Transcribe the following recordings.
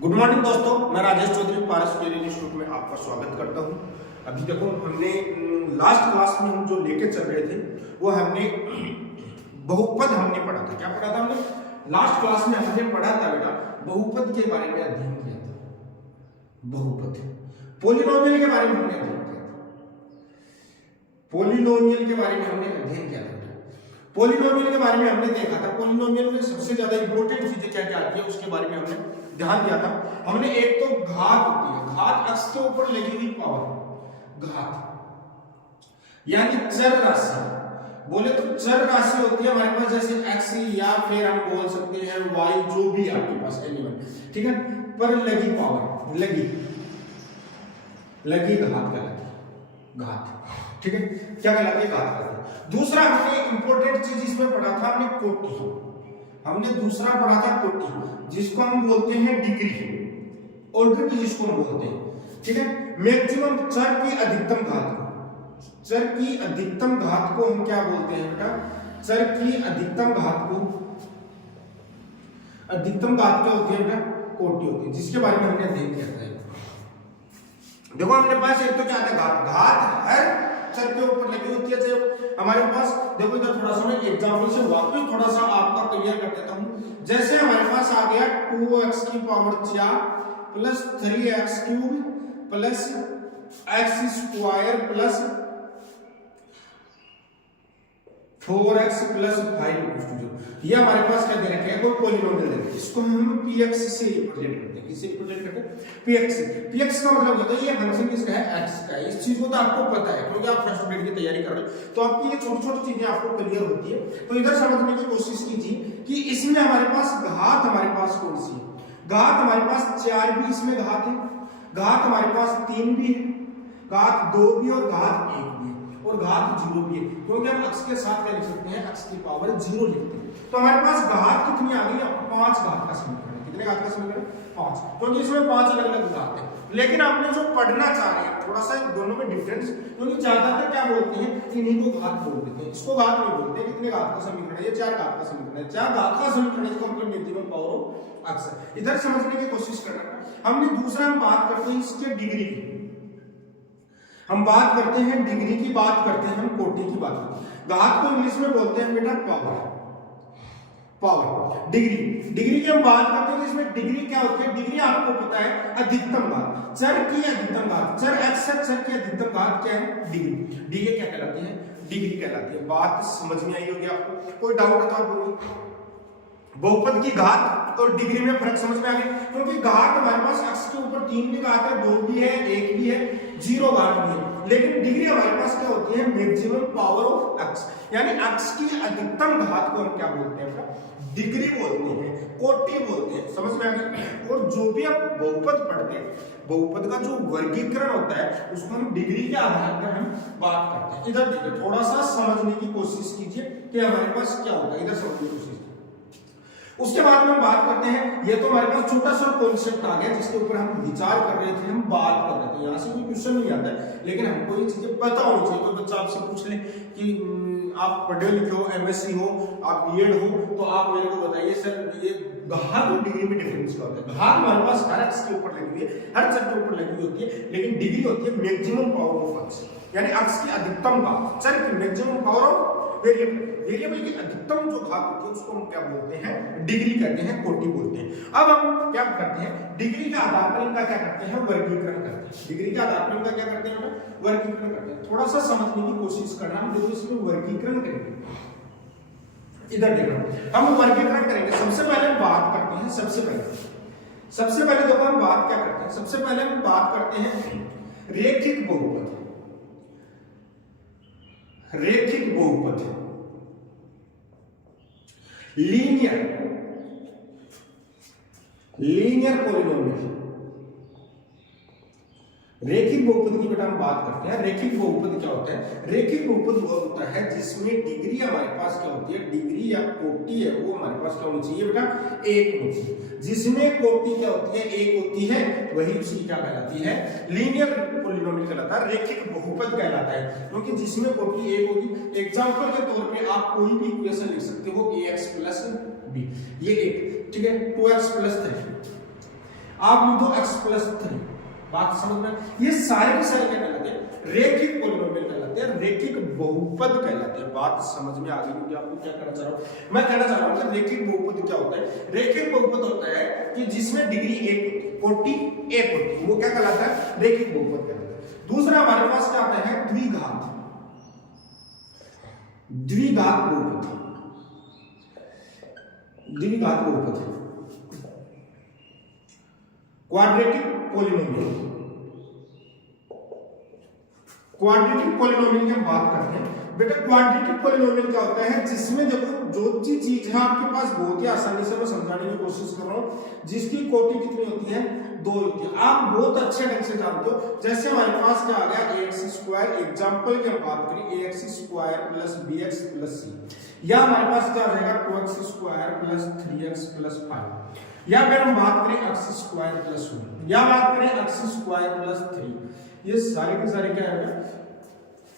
Good morning दोस्तों, मैं राजेश चौधरी पारस institute में आपका स्वागत करता हूं। अभी देखो हमने लास्ट क्लास में हम जो लेके चल रहे थे वो हमने बहुपद हमने पढ़ा था। क्या पढ़ा था हमने? लास्ट क्लास में हमने पढ़ा था बेटा बहुपद के बारे में अध्ययन किया था। बहुपद पोलिनोमियल के बारे में हमने अध्ययन किया था। पोलिनोमियल के बारे में हमने अध्ययन किया था। पोलिनोमियल के बारे में हमने देखा था। पोलिनोमियल में सबसे ज्यादा इंपॉर्टेंट चीजें क्या क्या आती है उसके बारे में हमने ध्यान दिया था। हमने एक तो घात होती है, घात अक्ष के ऊपर लगी हुई पावर, घात यानी चर राशि। बोले तो चर राशि होती है हमारे पास, जैसे x या फिर हम बोल सकते हैं y, जो भी आपके पास एलिमेंट, ठीक है, पर लगी पावर, लगी घात कहलाती है। घात, ठीक है, क्या कहलाती है? घात कहलाती है। दूसरा हमने इंपॉर्टेंट चीज इसमें पढ़ा था, हमने कोटि। हमने दूसरा पढ़ा था कोटि, जिसको हम बोलते हैं डिग्री, ऑर्डर भी जिसको हम बोलते हैं, ठीक है। मैक्सिमम चर की अधिकतम घात को, चर की अधिकतम घात को हम क्या बोलते हैं बेटा? चर की अधिकतम घात को, अधिकतम घात क्या होती है बेटा? कोटि होती है, जिसके बारे में हमने अध्ययन किया था। देखो अपने पास एक तो क्या आता है? घात। घात हर चर के ऊपर लगी होती है। चाहे हमारे पास, देखो इधर थोड़ा सा मैं एग्जांपल से वापस थोड़ा सा आपका क्लियर कर देता हूं। जैसे हमारे पास आ गया 2x की power 4 plus 3x cube plus x square plus 4x plus 5, ये हमारे पास क्या दे रखे हैं? कोई पोलिनोमियल दे रखे हैं। इसको हम px से रिप्रेजेंट करते हैं। किससे रिप्रेजेंट करते हैं? px से। px का मतलब होता है ये फंक्शन किसका है? x का है। इस चीज को तो आपको पता है क्योंकि आप फर्स्ट ग्रेड की तैयारी कर रहे हो, तो आपकी ये छोटी-छोटी चीजें आपको क्लियर होती है। तो इधर समझने की कोशिश कीजिए कि इसमें हमारे पास घात, हमारे पास कौन सी है? घात हमारे पास 4 भी इसमें घात है, घात हमारे पास 3 भी है, घात 2 भी और घात 1 भी है, और घात 0 भी है, क्योंकि हम x के साथ क्या लिख सकते हैं? x की पावर 0 लिखते हैं। तो हमारे पास घात कितनी आ गई? 5 घात का समीकरण। कितने घात का समीकरण? 5, क्योंकि इसमें 5 अलग-अलग घात है। लेकिन आपने जो पढ़ना चाह रहे हैं थोड़ा सा दोनों में डिफरेंस, क्योंकि ज्यादातर क्या बोलते हैं? इन्हीं को घात बोल देते हैं, इसको घात नहीं बोलते। कितने घात का समीकरण है? ये 4 घात का समीकरण है। 4 घात का समीकरण है, इसको मतलब मैक्सिमम पावर ऑफ x। इधर समझने की कोशिश करना। हमने दूसरा हम बात करते हैं इसके डिग्री की, हम बात करते हैं डिग्री की, बात करते हैं हम कोटि की बात करते हैं। घात को इंग्लिश में बोलते हैं बेटा पावर, पावर। डिग्री, डिग्री की हम बात करते हैं, इसमें डिग्री क्या होती है? डिग्री आपको पता है अधिकतम घात, चर की अधिकतम घात। चर x है, चर की अधिकतम घात क्या है? डिग्री। डिग्री क्या कहलाती है? डिग्री कहलाती है। बात समझ में आई होगी आपको? कोई डाउट है तो आप बोलिए। बहुपद की घात और डिग्री में फर्क समझ में आ गया, क्योंकि घात हमारे पास x के ऊपर 3 भी घात है, 2 भी है, 1 भी है, 0 घात भी है। लेकिन डिग्री हमारे पास क्या होती है? मैक्सिमम पावर ऑफ x, यानी x की अधिकतम घात को हम क्या बोलते हैं? डिग्री बोलते हैं, कोटि बोलते हैं। समझ में आ गया? और जो भी आप बहुपद पढ़ते हैं, बहुपद का जो वर्गीकरण होता है उसको हम डिग्री के आधार पर हम बात करते हैं। इधर देखिए, थोड़ा सा समझने की कोशिश कीजिए कि हमारे पास क्या होता है। इधर समझने की कोशिश। उसके बाद में हम बात करते हैं, ये तो हमारे पास छोटा सा कॉन्सेप्ट आ गया जिसके ऊपर हम विचार कर रहे थे, हम बात कर रहे थे। यहाँ से कोई क्वेश्चन नहीं आता है, लेकिन हमको ये चीजें पता होनी चाहिए। कोई बच्चा आपसे पूछ ले कि आप पढ़े लिखे हो, एमएससी हो, आप बीएड हो, तो आप मेरे को बताइए सर ये घात और डिग्री में डिफरेंस क्या होता है? घात हमारे पास हर x के ऊपर लगी हुई है, हर चर के ऊपर लगी हुई होती है, लेकिन डिग्री होती है मैक्सिमम पावर ऑफ x, यानी x की अधिकतम घात, चर की maximum power of variable. Variable की अधिकतम जो घात होती है उसको हम क्या बोलते हैं? डिग्री कहते हैं, कोटि बोलते हैं। अब हम क्या करते हैं? डिग्री के आधार पर इनका क्या करते हैं? वर्गीकरण करते हैं। डिग्री के आधार पर इनका क्या करते हैं? वर्गीकरण करते हैं। थोड़ा सा समझने की कोशिश करना, हम देखो इसमें वर्गीकरण करेंगे। इधर देखना, हम वर्गीकरण करेंगे। सबसे पहले हम बात करते हैं, सबसे पहले देखो हम बात क्या करते हैं? सबसे पहले हम बात करते हैं रेखिक बहुपद। रेखिक बहुपद, लीनियर पॉलिनोमियल। रेखिक बहुपद की बेटा हम बात करते हैं। रेखिक बहुपद क्या होता है? रेखिक बहुपद वो होता है जिसमें डिग्री हमारे पास क्या होती है? डिग्री या कोटि है वो हमारे पास क्या होनी चाहिए बेटा? 1 होनी चाहिए। जिसमें कोटि क्या होती है? 1 होती है, वही उसकी क्या कहलाती है? लीनियर पॉलिनोमियल कहलाता है, रेखिक बहुपद कहलाता है। क्योंकि जिसमें कोटि 1 होगी। एग्जांपल के तौर पे आप कोई भी इक्वेशन लिख सकते हो, ax + b, ये 1, ठीक है, 2x + 3। आप लिख दो x प्लस 3। बात समझ में? ये सारे के सारे क्या कहलाते हैं? रेखिक पॉलिनोमियल कहलाते हैं, रेखिक बहुपद कहलाते हैं। बात समझ में आ गई होगी आपको क्या कहना चाह रहा हूं? मैं कहना चाह रहा हूं कि रेखिक बहुपद क्या होता है? रेखिक बहुपद होता है कि जिसमें डिग्री 1 होती है, कोटि 1 होती है, वो क्या कहलाता है? रेखिक बहुपद कहलाता है। दूसरा हमारे पास क्या आता है? द्विघात, द्विघात बहुपद, द्विघात बहुपद, क्वाड्रेटिक पॉलिनोमियल। क्वाड्रेटिक पॉलिनोमियल की हम बात करते हैं। बेटा क्वाड्रेटिक पॉलिनोमियल क्या होता है? जिसमें देखो जो चीज है आपके पास बहुत ही आसानी से मैं समझाने की कोशिश कर रहा हूं, जिसकी कोटि कितनी होती है? 2 होती है। आप बहुत अच्छे ढंग से जानते हो। जैसे हमारे पास क्या आ गया? ax स्क्वायर, एग्जांपल की हम बात करें ax square plus bx plus c, या हमारे पास क्या आ जाएगा? 2x square plus 3x plus 5, या फिर हम बात करें x स्क्वायर प्लस 1, या बात करें x स्क्वायर प्लस 3। ये सारे के सारे क्या है?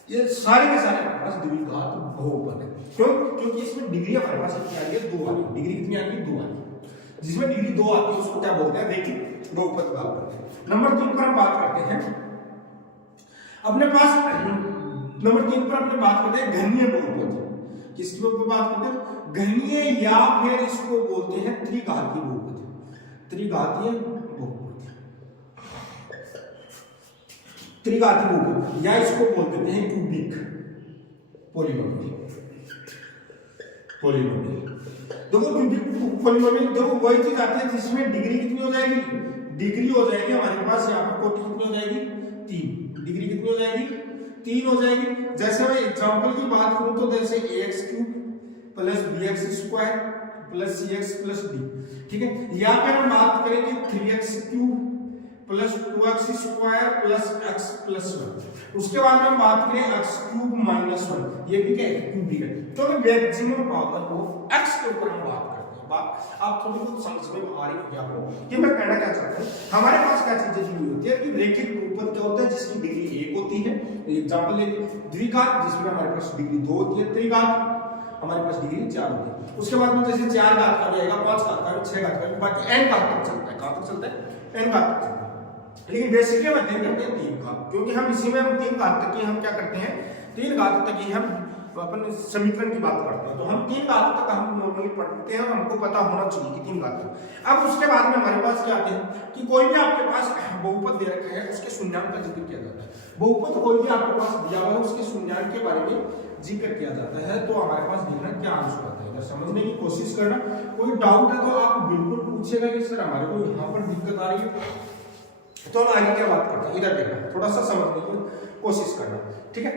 ये सारे के सारे हमारे पास द्विघात बहुपद है। क्यों? क्योंकि इसमें डिग्री हमारे पास कितनी आ रही है? 2 आ रही है। डिग्री कितनी आ रही है? 2 आ रही है। जिसमें डिग्री 2 आती है उसको क्या बोलते हैं? रेखिक बहुपद की बात करते हैं। नंबर 3 पर हम बात करते हैं अपने पास, नंबर 3 पर अपने बात करते हैं घनीय बहुपद। किसकी ऊपर बात करते हैं? घनीय, या फिर इसको बोलते हैं त्रिघातीय बहुपद, त्रिघातीय बहुपद, त्रिघातीय बहुपद, या इसको बोल देते हैं क्यूबिक पॉलिनोमियल, पॉलिनोमियल। देखो क्यूबिक पॉलिनोमियल, देखो वही चीज आती है जिसमें डिग्री कितनी हो जाएगी? डिग्री हो जाएगी हमारे पास यहाँ पर कोटि कितनी हो जाएगी? 3। डिग्री कितनी हो जाएगी? 3 हो जाएगी। जैसे मैं एग्जांपल की बात करूं तो जैसे ax cube plus bx square plus cx plus d, ठीक है। या फिर हम बात करेंगे 3x cube plus 2x square plus x plus 1। उसके बाद में हम बात करें x क्यूब माइनस 1, ये भी क्या है? क्यूबिक है। तो मैक्सिमम पावर को x के ऊपर हम बात करते हैं। बात आप थोड़ी बहुत समझ में आ रही होगी आपको कि मैं कहना क्या चाहता हूं। हमारे पास क्या चीजें जुड़ी होती है कि रेखिक बहुपद क्या होता है? जिसकी डिग्री 1 होती है, एग्जांपल ले द्विघात जिसमें हमारे पास डिग्री 2 होती है, त्रिघात हमारे पास डिग्री 4 होती है। उसके बाद में जैसे 4 घात का भी आएगा, 5 घात का भी, 6 घात का भी, बाकी n घात तक चलता है। कहां तक चलता है? n घात तक चलता है। लेकिन बेसिकली हम अध्ययन करते हैं 3 घात, क्योंकि हम इसी में हम 3 घात तक की हम क्या करते हैं? 3 घात तक ही हम अपन समीकरण की बात करते हैं। तो हम 3 घात तक हम नॉर्मली पढ़ते हैं, हमको पता होना चाहिए कि 3 घात तक। अब उसके बाद में हमारे पास क्या आते हैं कि कोई भी आपके पास बहुपद दे रखा है, उसके शून्यांक का जिक्र किया जाता है। बहुपद कोई भी आपके पास दिया हुआ है, उसके शून्यांक के बारे में जिक्र किया जाता है। तो हमारे पास देखना क्या आंसर आता है, अगर समझने की कोशिश करना। कोई डाउट है तो आप बिल्कुल पूछेगा कि सर हमारे को यहाँ पर दिक्कत आ रही है, तो हम आगे क्या बात करते हैं? इधर देखना, थोड़ा सा समझने की कोशिश करना, ठीक है।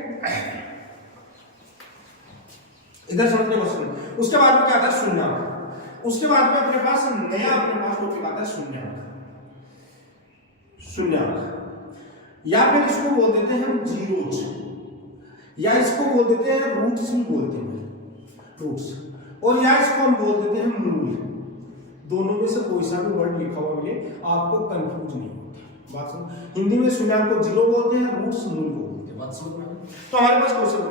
इधर समझने की कोशिश करना। उसके बाद में क्या आता है? शून्यांक। उसके बाद में अपने पास नया अपने पास टॉपिक आता है शून्यांक, शून्यांक, या फिर इसको बोल देते हैं हम जीरोज, या इसको बोल देते हैं रूट्स, नहीं बोलते हैं रूट्स, और या इसको हम बोल देते हैं मूल। दोनों में से कोई सा भी वर्ड लिखा हुआ मिले आपको कंफ्यूज नहीं होता। बात समझ? हिंदी में शून्यांक को जीरो बोलते हैं, रूट्स मूल को बोलते हैं। बात समझ में? तो हमारे पास क्वेश्चन,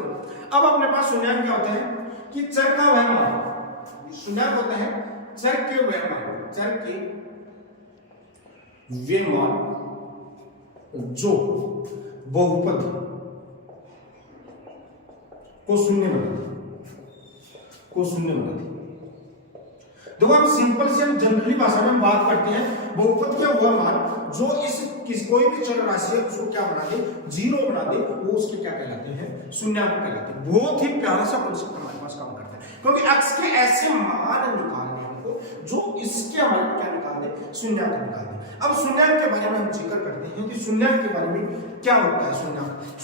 अब अपने पास शून्यांक क्या होता है कि चर का वह मान। शून्यांक होता है चर के वह मान, चर के वे मान जो बहुपद को शून्य बनाते, को शून्य बनाते। देखो हम सिंपल से हम जनरली भाषा में हम बात करते हैं बहुपद के वह मान जो इस कोई भी चर राशि है उसको क्या बना दे? जीरो बना दे, वो उसके क्या कहलाते हैं? शून्यांक कहलाते हैं। बहुत ही प्यारा सा कॉन्सेप्ट हमारे पास काम करता है, क्योंकि x के ऐसे मान निकालने हमको जो इसके हमारे क्या निकाल दे? शून्यांक निकाल दे। अब शून्यांक के बारे में हम जिक्र करते हैं कि शून्यांक के बारे में क्या होता है।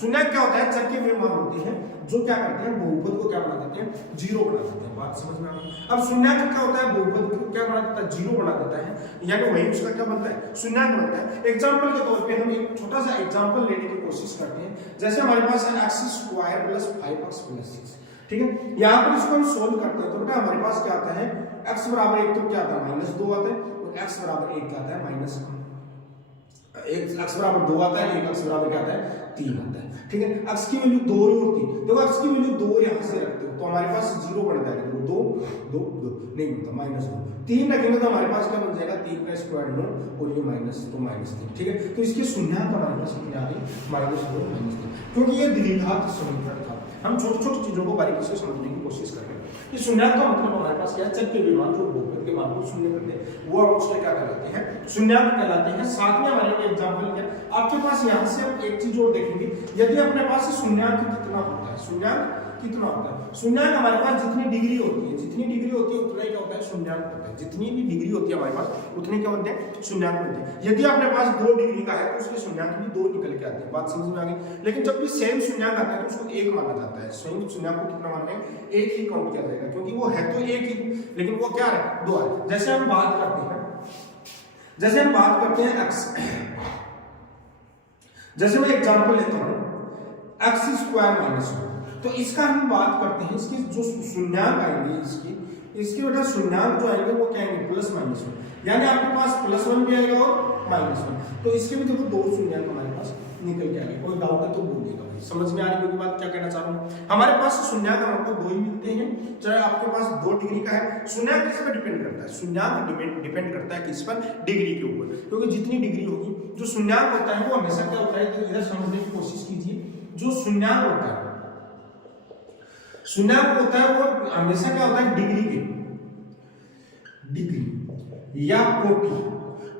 शून्यांक क्या होता है? चर के वे मान होते हैं जो क्या करते हैं? बहुपद को क्या बना देते हैं? जीरो बना देते हैं। बात समझ में आ रही है? अब शून्यांक क्या होता है? बहुपद को क्या बना देता है? जीरो बना देता है, यानी वही उसका क्या बनता है? शून्यांक बनता है। एग्जांपल के तौर पे हम एक छोटा सा एग्जांपल लेने की कोशिश करते हैं। जैसे हमारे पास है x square plus 5x plus 6, ठीक है। यहाँ पर इसको हम सोल्व करते हैं तो बेटा हमारे पास क्या आता है? x बराबर 1 तो क्या आता है? -2 आता है, और x बराबर 1 क्या आता है? -1। x बराबर 2 आता है, 1 x बराबर क्या आता है? 3 आता है। ठीक है। अक्स की वैल्यू 2 और 3, देखो अक्स की वैल्यू 2 यहाँ से रखते हो तो हमारे पास 0 बन जाएगा, 2 2 2 नहीं बनता, -2, 3 रखेंगे तो हमारे पास क्या बन जाएगा, 3 का स्क्वायर 9 और ये माइनस तो -3, ठीक है। तो इसके शून्यक हमारे पास कितने आ गए, -2 -3, क्योंकि ये द्विघात समीकरण था। हम छोटी छोटी चीजों को बारीकी से समझने की कोशिश कर रहे हैं। कि शून्यक का मतलब हमारे पास क्या है, चर के विमान जो बहुपद के मान को शून्य करते हैं वो हम उसको क्या कहलाते हैं, शून्यक कहलाते हैं। साथ में हमारे एग्जांपल क्या, आपके पास यहाँ से हम एक चीज और देखेंगे, यदि अपने पास शून्यक कितना होता है, शून्यक कितना होता है, शून्यक हमारे पास जितनी डिग्री होती है, जितनी डिग्री होती है उतना ही क्या होता है, शून्यक होता है। जितनी भी डिग्री होती है हमारे पास उतने क्या होते हैं, शून्यक होते हैं। यदि अपने पास 2 डिग्री का है तो उसके शून्यक भी 2 निकल के आते हैं, बात समझ में आ गई। लेकिन जब भी सेम शून्यक आता है तो उसको 1 माना जाता है, सेम शून्यक को कितना मानते हैं, 1 ही काउंट किया जाएगा, क्योंकि वो है तो 1 ही, लेकिन वो क्या है, 2 है। जैसे हम बात करते हैं x, जैसे मैं एग्जांपल लेता हूं x² -1, तो इसका हम बात करते हैं, इसकी जो शून्यक आएंगे, इसके बेटा शून्यक जो आएंगे वो क्या आएंगे, +-1, यानी आपके पास +1 भी आएगा और -1, तो इसके भी देखो 2 शून्यक हमारे पास निकल के आएंगे। कोई डाउट है तो बोलिएगा भाई, समझ में आ रही होगी बात क्या कहना चाह रहा हूं। हमारे पास शून्यक हमको 2 ही मिलते हैं, चाहे आपके पास 2 डिग्री का है। शून्यक किस पर डिपेंड करता है, शून्यक डिपेंड करता है किस पर, डिग्री के ऊपर, क्योंकि जितनी डिग्री होगी, जो शून्यक होता है वो हमेशा क्या होता है, तो इधर समझने की कोशिश कीजिए, जो शून्यक होता है, शून्यक होता है वो हमेशा क्या होता है, डिग्री या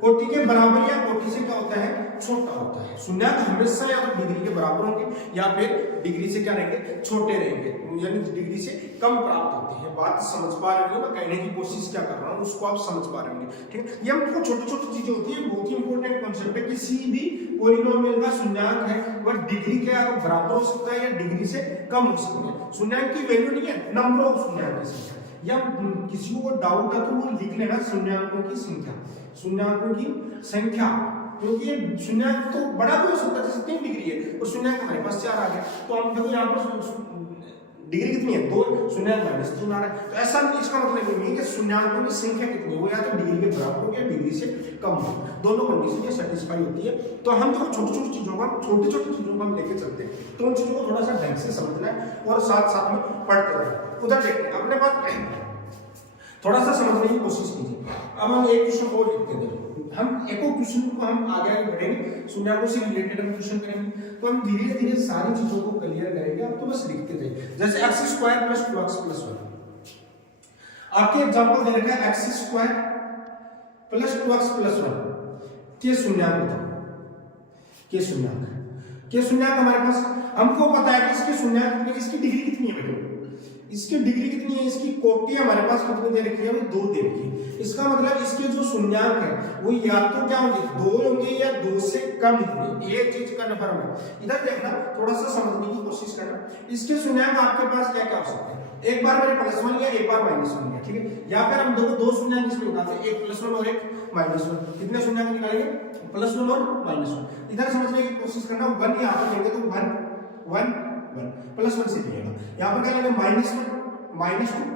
कोटि के बराबर या कोटि से क्या होता है, छोटा होता है। शून्यक हमेशा या तो डिग्री के बराबर होंगे या फिर डिग्री से क्या रहेंगे, छोटे रहेंगे, यानी डिग्री से कम प्राप्त होते हैं। बात समझ पा रहे होंगे, मैं कहने की कोशिश क्या कर रहा हूँ उसको आप समझ पा रहे होंगे, ठीक है। ये हमको छोटी छोटी चीजें होती है, बहुत ही इंपॉर्टेंट कॉन्सेप्ट है। किसी भी पॉलिनोमियल का शून्यक है वह डिग्री के बराबर हो सकता है या डिग्री से कम हो सकता है। शून्यक की वैल्यू नहीं है, नंबर ऑफ शून्यक की संख्या, या किसी को डाउट है तो वो लिख लेना शून्यकों की संख्या, शून्यकों की संख्या, क्योंकि ये शून्यक तो बड़ा भी हो सकता है, जैसे 3 डिग्री है और शून्यक हमारे पास 4 आ गया, तो हम देखो यहाँ पर डिग्री कितनी है, 2, शून्यक -3 आ रहा है। तो ऐसा इसका मतलब नहीं है कि शून्यकों की संख्या कितनी है, वो या तो डिग्री के बराबर हो या डिग्री से कम हो, दोनों कंडीशन ये सेटिस्फाई होती है। तो हम जो छोटी छोटी चीजों को हम लेके चलते हैं, तो उन चीजों को थोड़ा सा ढंग से समझना है और साथ साथ में पढ़ते रहना। उधर देखते हैं अपने पास थोड़ा सा समझने की कोशिश कीजिए। अब हम एक क्वेश्चन और लिखते हैं, हम एक और क्वेश्चन को हम आगे बढ़ेंगे, शून्यकों से रिलेटेड हम क्वेश्चन करेंगे, तो हम धीरे धीरे सारी चीजों को क्लियर करेंगे। आप तो बस लिखते जाइए, जैसे x² + 2x + 1, आपके एग्जांपल दे रखा है x² + 2x + 1 के शून्यक होता है, के शून्यक हमारे पास, हमको पता है कि इसके शून्यक, इसकी डिग्री कितनी है बेटा, इसकी डिग्री कितनी है, इसकी कोटि हमारे पास कितनी दे रखी है, 2 दे रखी है। इसका मतलब इसके जो शून्यक है वो या तो क्या होंगे, 2 होंगे या 2 से कम होंगे, एक चीज का कन्फर्म है। इधर देखना, थोड़ा सा समझने की कोशिश करना, इसके शून्यक आपके पास क्या क्या हो सकते हैं, एक बार मेरे +1 या एक बार -1 है, ठीक है। या फिर हम देखो 2 शून्यक इसमें निकालते हैं, एक +1 और एक -1, कितने शून्यक निकालेंगे, +1 और -1। इधर समझने की कोशिश करना, 1 यहाँ पर लेंगे तो 1 1 1 +1 से मिलेगा, यहाँ पर क्या लेंगे -1 -2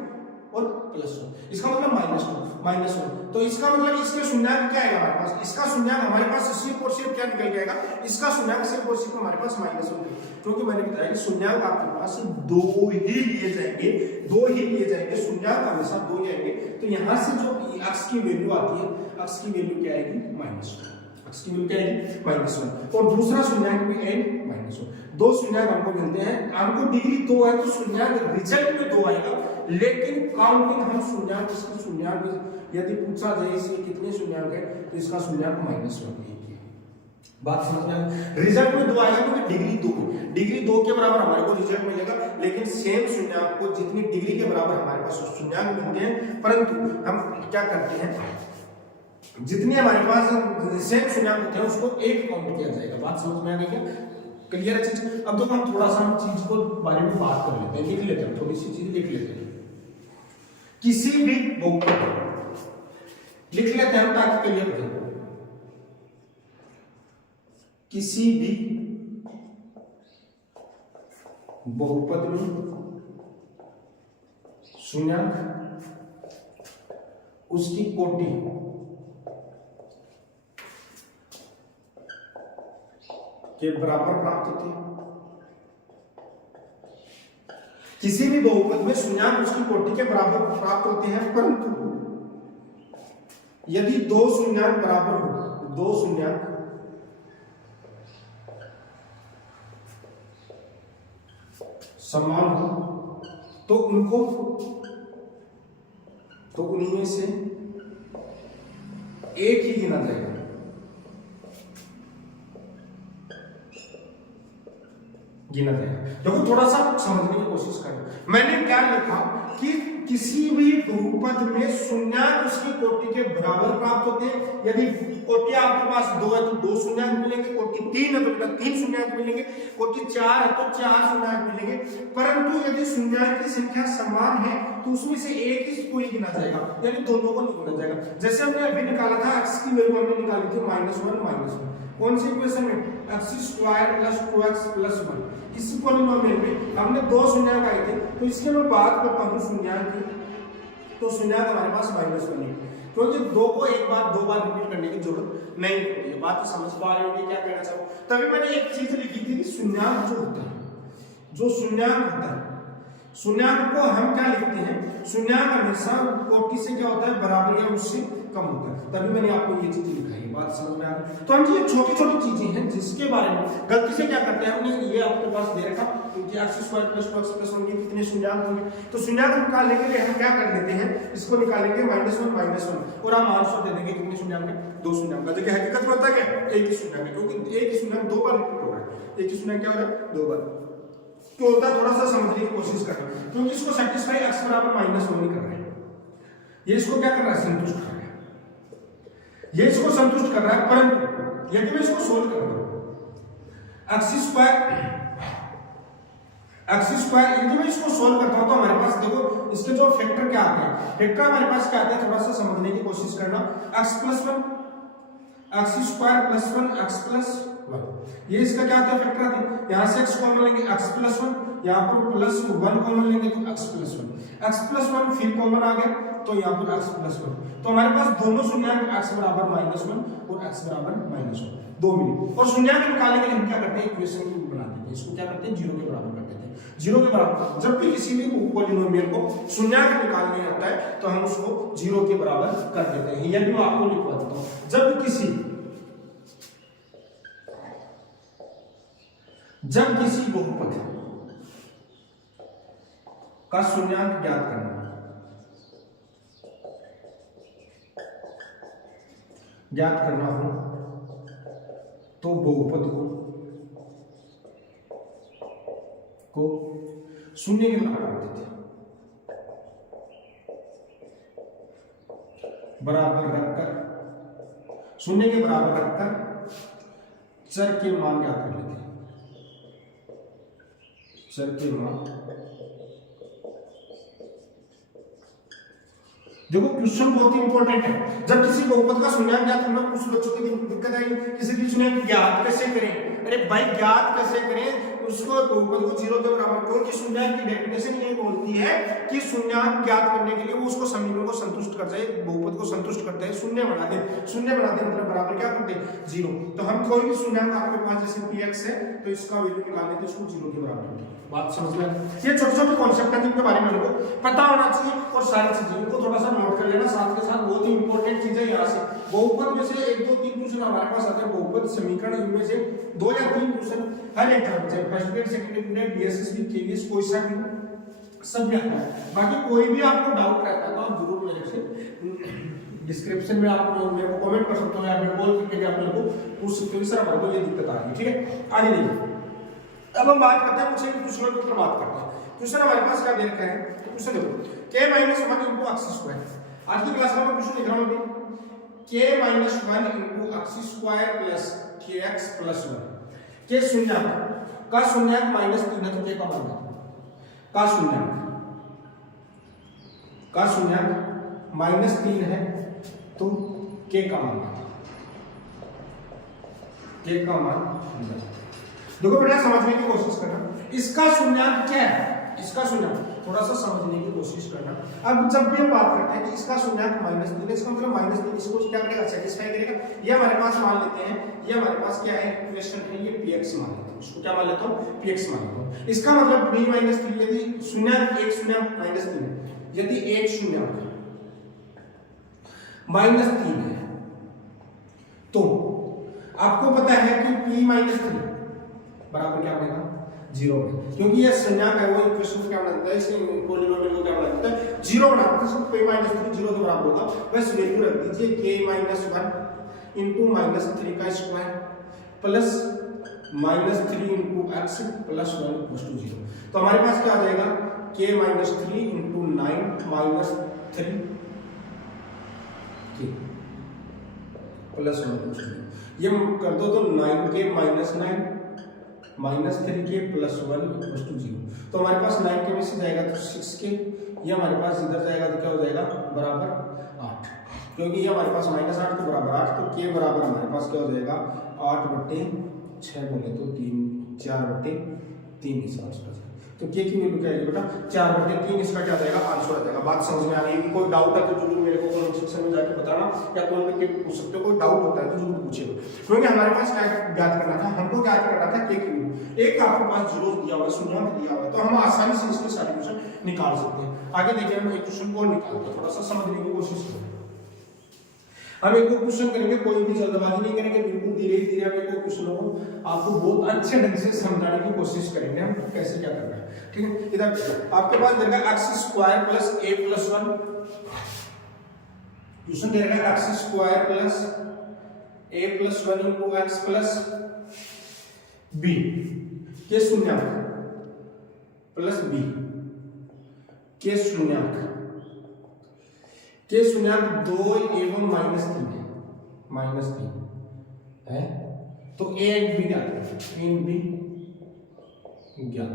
और +1, इसका मतलब -1। तो इसका मतलब इसके शून्यक क्या है हमारे पास, इसका शून्यक हमारे पास सिर्फ और सिर्फ क्या निकल जाएगा, इसका शून्यक सिर्फ और सिर्फ हमारे पास -1, क्योंकि मैंने बताया कि शून्यक आपके पास 2 ही लिए जाएंगे, शून्यक हमेशा 2 ही आएंगे। तो यहाँ से जो x की वैल्यू आती है, x की वैल्यू क्या आएगी, -1, और दूसरा शून्यक भी है -1। 2 शून्यक हमको मिलते हैं, हमको डिग्री 2 है तो शून्यक रिजल्ट में 2 आएगा, लेकिन काउंटिंग हम शून्यक, इसकी शून्यक यदि पूछा जाए इसके कितने शून्यक है तो इसका शून्यक -1 है। बात समझ में आई, रिजल्ट में 2 आएगा क्योंकि डिग्री 2 है, डिग्री 2 के बराबर हमारे को रिजल्ट मिलेगा, लेकिन सेम शून्यक को जितनी डिग्री के बराबर हमारे पास शून्यक मिलते हैं, परंतु हम क्या करते हैं, जितने हमारे पास सेम शून्यक होते हैं उसको 1 काउंट किया जाएगा। बात समझ में आ गई क्या, क्लियर है चीज। अब तो हम थोड़ा सा चीज को बारे में बात कर लेते हैं, लिख लेते हैं, थोड़ी सी चीज लिख लेते हैं, किसी भी बहुपद लिख लेते हैं ताकि क्लियर हो जाए, किसी भी बहुपद में शून्यक उसकी कोटि के बराबर प्राप्त होती है, किसी भी बहुपद में शून्यांक उसकी कोटि के बराबर प्राप्त होते हैं, परंतु यदि दो शून्यांक बराबर हो, दो शून्यांक समान हो तो उनमें से एक ही गिना जाएगा। देखो थोड़ा सा समझने की कोशिश करें। मैंने क्या लिखा कि किसी भी बहुपद में शून्यांक उसकी कोटि के बराबर प्राप्त होते हैं। यदि कोटि आपके पास दो है तो दो शून्यांक मिलेंगे, कोटि तीन है तो तीन शून्यांक मिलेंगे, कोटि चार है तो चार शून्यांक मिलेंगे। परंतु यदि शून्यांक की संख्या समान है तो उसमें से एक ही कोई गिना जाएगा, यानी दोनों को नहीं गिना जाएगा। जैसे हमने अभी निकाला था x की वैल्यू हमने निकाली थी -1 कौन सी इक्वेशन में, x² + 2x + 1। इस पॉलिनोमियल में हमने दो शून्यांक आए थे, तो इसकी मैं बात करता हूं शून्यांक की, तो शून्यांक हमारे पास -1 है, क्योंकि दो को एक बार दो बार रिपीट करने की जरूरत नहीं होती है। बात तो समझ पा रहे होंगे क्या कहना चाहूँ। तभी मैंने एक चीज लिखी थी कि शून्यांक जो होता है, जो शून्यांक होता है, शून्यांक को हम क्या लिखते हैं, शून्यांक हमेशा कोटि से क्या होता है, बराबर या उससे कम होता है। तभी मैंने आपको ये चीज लिखाई है, बात समझ में आ गई। तो हम ये छोटी छोटी चीजें हैं जिसके बारे में गलती से क्या करते हैं, हमने ये आपके पास दे रखा कि x² + 2x + 1 के कितने शून्यांक होंगे, तो शून्यांक निकालने के लिए हम क्या कर लेते हैं, इसको निकालेंगे -1 और हम आंसर दे देंगे कितने शून्यांक है, दो शून्यांक। जबकि हकीकत में होता है क्या, एक ही शून्यांक है, क्योंकि एक ही शून्यांक दो बार रिपीट हो रहा है। एक ही शून्यांक क्या हो रहा है, दो बार। तो होता थोड़ा सा समझने की कोशिश करना, क्योंकि इसको सेटिस्फाई x = -1 नहीं कर रहा है, ये इसको क्या कर रहा है, संतुष्ट कर रहा है, ये इसको संतुष्ट कर रहा है। परंतु यदि मैं इसको सोल्व कर दूं, x² यदि मैं इसको सोल्व करता हूं तो हमारे पास देखो इसके जो फैक्टर क्या आते हैं, फैक्टर हमारे पास क्या आते हैं, थोड़ा सा समझने की कोशिश करना। x + 1 x² + 1 x + 1, ये इसका क्या आता है, फैक्टर आते हैं। यहां से x कॉमन लेंगे, x + 1, यहां पर +1 कॉमन लेंगे तो x + 1, x + 1 फिर कॉमन आ गया तो यहां पर x + 1। तो हमारे पास दोनों शून्यांक x = -1 और x = -1 दो मिले। और शून्यांक निकालने के लिए हम क्या करते हैं, इक्वेशन बना देते हैं, इसको क्या करते हैं, 0 के बराबर कर देते हैं। 0 के बराबर जब भी किसी भी पॉलिनोमियल को शून्यांक निकालने आता है तो हम उसको 0 के बराबर कर देते हैं। यदि मैं आपको लिखवा देता हूं, जब किसी बहुपद का शून्यांक ज्ञात करना हो तो बहुपद को शून्य के बराबर कर देते हैं, शून्य के बराबर रखकर चर के मान ज्ञात कर लेते हैं, चर के मान। देखो क्वेश्चन बहुत ही इंपॉर्टेंट है। जब किसी बहुपद का शून्यांक ज्ञात करना, कुछ बच्चों की दिक्कत आई, किसी की शून्यांक ज्ञात कैसे करें। अरे भाई ज्ञात कैसे करें, उसको बहुपद को 0 के बराबर, क्योंकि शून्यांक की डेफिनेशन ये बोलती है कि शून्यांक ज्ञात करने के लिए वो उसको समीकरण को संतुष्ट कर जाए, बहुपद को संतुष्ट करते हैं, शून्य बना दे मतलब बराबर क्या करते हैं, 0। तो हम कोई भी शून्यांक आपके पास जैसे px है तो इसका वैल्यू निकाल लेते हैं, उसको 0 के बराबर करते हैं। बात समझ में? ये छोटे छोटे कॉन्सेप्ट हैं जिनके बारे में हमको पता होना चाहिए और सारी चीजें इनको थोड़ा सा नोट कर लेना साथ के साथ। बहुत ही इंपॉर्टेंट चीज है। यहाँ से बहुपद में से 1 2 3 क्वेश्चन हमारे पास आते हैं, बहुपद समीकरण, इनमें से 2 या 3 क्वेश्चन हर एक तरफ से, first grade second grade DSSB KVS कोई सा भी सब में आता है। बाकी कोई भी आपको डाउट रहता है तो आप जरूर मेरे से डिस्क्रिप्शन में आप मेरे को कमेंट कर सकते हो या फिर कॉल करके आप मेरे को पूछ सकते हो, सर हमारे को ये दिक्कत आ रही है। ठीक है, आगे देखिए। अब हम बात करते हैं कुछ एक क्वेश्चन के ऊपर बात करते हैं। क्वेश्चन हमारे पास क्या दे रखा है, तो क्वेश्चन देखो k - 1 * x²। आज की क्लास में मैं क्वेश्चन लिख रहा हूं k - 1 * x² + kx + 1 के शून्यांक का शून्यांक -3 है तो k का मान है, का शून्यांक -3 है तो k का मान देखो बेटा समझने की कोशिश करना। इसका शून्यांक क्या है, इसका शून्यांक थोड़ा सा समझने की कोशिश करना। अब जब भी हम बात करते हैं कि इसका शून्यांक -3 है, इसका मतलब -3 इसको क्या करेगा, सेटिस्फाई करेगा। ये हमारे पास मान लेते हैं, ये हमारे पास क्या है, इक्वेशन है, ये px मान लेते हैं, इसको क्या मान लेता हूं, px मान लेता हूं। इसका मतलब b -3 यदि शून्यांक एक शून्यांक -3 है, यदि एक शून्यांक -3 है तो आपको पता है कि p -3 बराबर क्या बनेगा, 0 बनेगा, क्योंकि ये संज्ञाक है, वो इक्वेशन को क्या बनाता है, इसे पॉलिनोमियल को क्या बनाता है, 0 बनाता है। तो p -3 0 के बराबर होगा, बस वैल्यू रख दीजिए k -1 इंटू -3 का square plus -3 into x plus 1 equal to 0। तो हमारे पास क्या आ जाएगा, k -3 into 9 -3 k plus 1 equal to 0। ये कर दो तो 9k -9 -3k plus 1 equal to 0। तो हमारे पास 9k में से जाएगा तो 6k, ये हमारे पास इधर जाएगा तो क्या हो जाएगा, बराबर 8, क्योंकि ये हमारे पास -8 तो बराबर 8, तो k बराबर हमारे पास क्या हो जाएगा, 8/6 बोले तो 4/3 इसका आंसर आ जाएगा। तो k की वैल्यू क्या आएगी बेटा, 4/3 इसका क्या जाएगा, आंसर आ जाएगा। बात समझ में आ रही है? कोई डाउट है तो जरूर मेरे को कमेंट सेक्शन में जाके बताना, या कॉल करके पूछ सकते हो, कोई डाउट होता है तो जरूर पूछिएगा। क्योंकि हमारे पास क्या ज्ञात करना था, हमको ज्ञात करना था k की वैल्यू। एक आपके पास जीरो दिया हुआ है, शून्यांक दिया हुआ है, तो हम आसानी से इसके सारे क्वेश्चन निकाल सकते हैं। आगे देखिए हम एक क्वेश्चन को निकालते हैं, थोड़ा सा समझने की कोशिश करें। हम एक क्वेश्चन करेंगे, कोई भी जल्दबाजी नहीं करेंगे, बिल्कुल धीरे धीरे हम एक क्वेश्चनों को आपको बहुत अच्छे ढंग से समझाने की कोशिश करेंगे, हम कैसे क्या करना है, ठीक है। इधर आपके पास देगा x² plus a plus 1, question देगा x² plus a plus 1 into x plus b के शून्यांक प्लस b के शून्यांक 2 एवं -3 है, तो a एंड b ज्ञात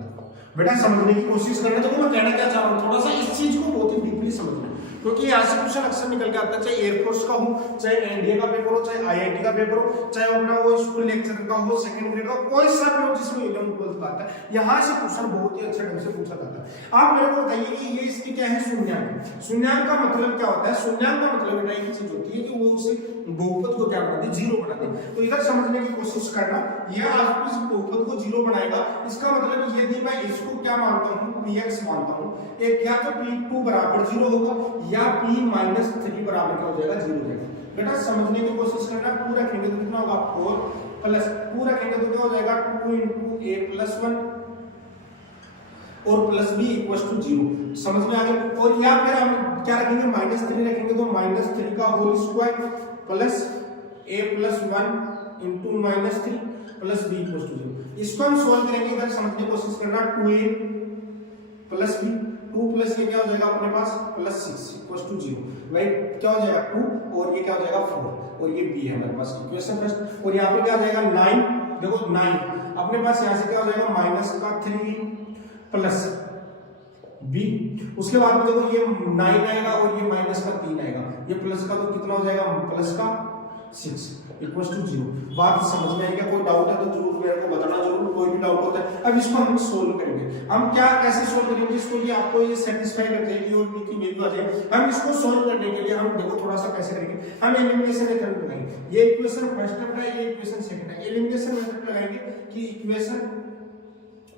बेटा समझने की कोशिश करना। तो मैं कहना क्या चाह रहा हूँ, थोड़ा सा इस चीज को बहुत ही डीपली समझना, क्योंकि यहाँ से क्वेश्चन अक्सर निकल के आता है, चाहे एयरफोर्स का हो, चाहे एनडीए का पेपर हो, चाहे आईआईटी का पेपर हो, चाहे अपना वो स्कूल लेक्चर का हो, सेकंड ग्रेड का, कोई सा भी हो जिसमें 11th-12th आता है, यहाँ से क्वेश्चन बहुत ही अच्छे ढंग से पूछा जाता है। आप मेरे को बताइए कि ये इसकी क्या है, शून्यांक। शून्यांक का मतलब क्या होता है, शून्यांक का मतलब बेटा एक चीज होती है कि वो उसे बहुपद को क्या बना दे, 0 बना दे। तो इधर समझने की कोशिश करना, यह आपको इस बहुपद को 0 बनाएगा। इसका मतलब यदि मैं इसको क्या मानता हूँ, px मानता हूँ, एक या तो p2 बराबर 0 होगा, या p -3 बराबर क्या हो जाएगा, 0 हो जाएगा। बेटा समझने की कोशिश करना, 2 रखेंगे तो कितना होगा, 4 प्लस 2 रखेंगे तो क्या हो जाएगा, 2 इंटू a प्लस 1 और प्लस b इक्वल टू 0। समझ में आ गया। और या फिर हम क्या रखेंगे, -3 रखेंगे तो -3 का whole square plus a plus 1 into -3 plus b equal to 0। इसको हम सोल्व करेंगे, इधर समझने की कोशिश करना, 2a प्लस b, 2 प्लस ये क्या हो जाएगा अपने पास, प्लस 6 इक्वल टू 0। भाई क्या हो जाएगा, 2 और ये क्या हो जाएगा, 4 और ये b है हमारे पास इक्वेशन फर्स्ट। और यहाँ पे क्या हो जाएगा, 9, देखो 9 अपने पास यहाँ से क्या हो जाएगा, -3 प्लस b, उसके बाद में देखो ये 9 आएगा और ये -3 आएगा, ये प्लस का तो कितना हो जाएगा, प्लस का 6 इक्वल टू 0। बात समझ में आएगा? कोई डाउट है तो जरूर मेरे को बताना, जरूर कोई भी डाउट होता है। अब इसको हम सोल्व करेंगे, हम क्या कैसे सोल्व करेंगे इसको, ये आपको ये सेटिस्फाई कर जाएगी और b की वैल्यू आ जाएगी। हम इसको सोल्व करने के लिए हम देखो थोड़ा सा कैसे करेंगे, हम एलिमिनेशन मेथड लगाएंगे। ये इक्वेशन फर्स्ट है, ये इक्वेशन सेकंड है। एलिमिनेशन मेथड लगाएंगे कि इक्वेशन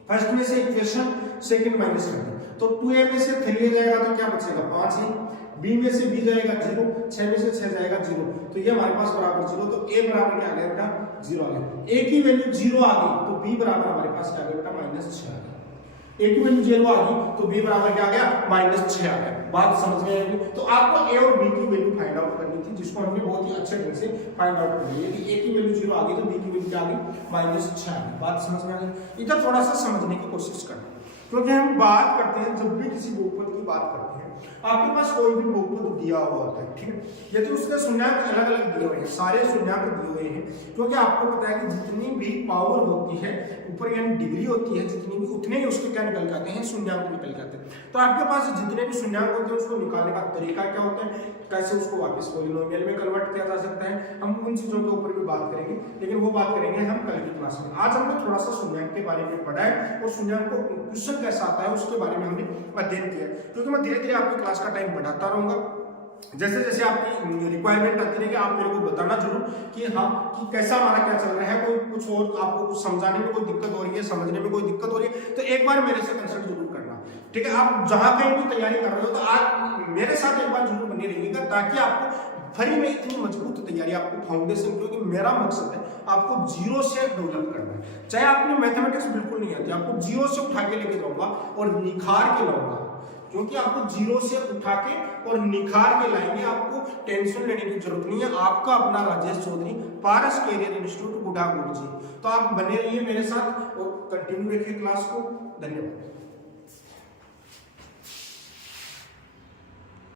फर्स्ट में से इक्वेशन सेकंड माइनस कर दें, तो 2a में से 3a जाएगा तो क्या बचेगा, 5 है, b में से b जाएगा 0, 6 में से 6 जाएगा 0, तो ये हमारे पास बराबर 0। तो a बराबर क्या आ गया बेटा, 0 आ गया। a की वैल्यू 0 आ गई तो b बराबर हमारे पास क्या आ गया बेटा, -6 आ गया। a की वैल्यू 0 आ गई तो b बराबर क्या आ गया, -6 आ गया। बात समझ में आएगी? तो आपको a और b की वैल्यू फाइंड आउट करनी थी, जिसको हमने बहुत ही अच्छे ढंग से फाइंड आउट कर लिया। यदि a की वैल्यू 0 आ गई तो b की वैल्यू क्या आ गई, -6 आ गई। बात समझ में आ गई? इधर थोड़ा सा समझने की कोशिश करना, क्योंकि हम बात करते हैं, जब भी किसी बहुपद की बात करते हैं आपके पास कोई भी बहुपद दिया हुआ होता है, ठीक है, यदि उसके शून्यांक अलग अलग दिए हुए हैं, सारे शून्यांक दिए हुए हैं, क्योंकि आपको पता है कि जितनी भी पावर होती है ऊपर यानी डिग्री होती है जितनी भी, उतने ही उसके क्या निकल जाते हैं, शून्यांक निकल जाते हैं। तो आपके पास जितने भी शून्यांक होते हैं उसको निकालने का तरीका क्या होता है, कैसे उसको वापस पॉलिनोमियल में कन्वर्ट किया जा सकता है, हम उन चीजों के ऊपर भी बात करेंगे, लेकिन वो बात करेंगे हम कल की क्लास में। आज हमने थोड़ा सा शून्यांक के बारे में पढ़ा है और शून्यांक को क्वेश्चन कैसा आता है उसके बारे में हमने अध्ययन किया है, क्योंकि मैं धीरे धीरे आपकी क्लास का टाइम बढ़ाता रहूंगा। जैसे जैसे आपकी रिक्वायरमेंट आती रहेगी आप मेरे को बताना जरूर कि हाँ कि कैसा हमारा क्या चल रहा है, कोई कुछ और आपको कुछ समझाने में कोई दिक्कत हो रही है, समझने में कोई दिक्कत हो रही है, तो एक बार मेरे से कंसल्ट जरूर करना, ठीक है। आप जहां कहीं भी तैयारी कर रहे हो तो आज मेरे साथ एक बार जरूर बने रहिएगा, ताकि आपको फ्री में इतनी मजबूत तैयारी, आपको फाउंडेशन, क्योंकि मेरा मकसद है आपको जीरो से डेवलप करना है। चाहे आपने मैथमेटिक्स बिल्कुल नहीं आती, आपको जीरो से उठा के लेके जाऊंगा और निखार के लाऊंगा, क्योंकि आपको जीरो से उठा के और निखार के लाएंगे। आपको टेंशन लेने की जरूरत नहीं है। आपका अपना राजेश चौधरी, पारस कैरियर इंस्टीट्यूट, गुडागुड़ जी। तो आप बने रहिए मेरे साथ और कंटिन्यू रखिए क्लास को। धन्यवाद।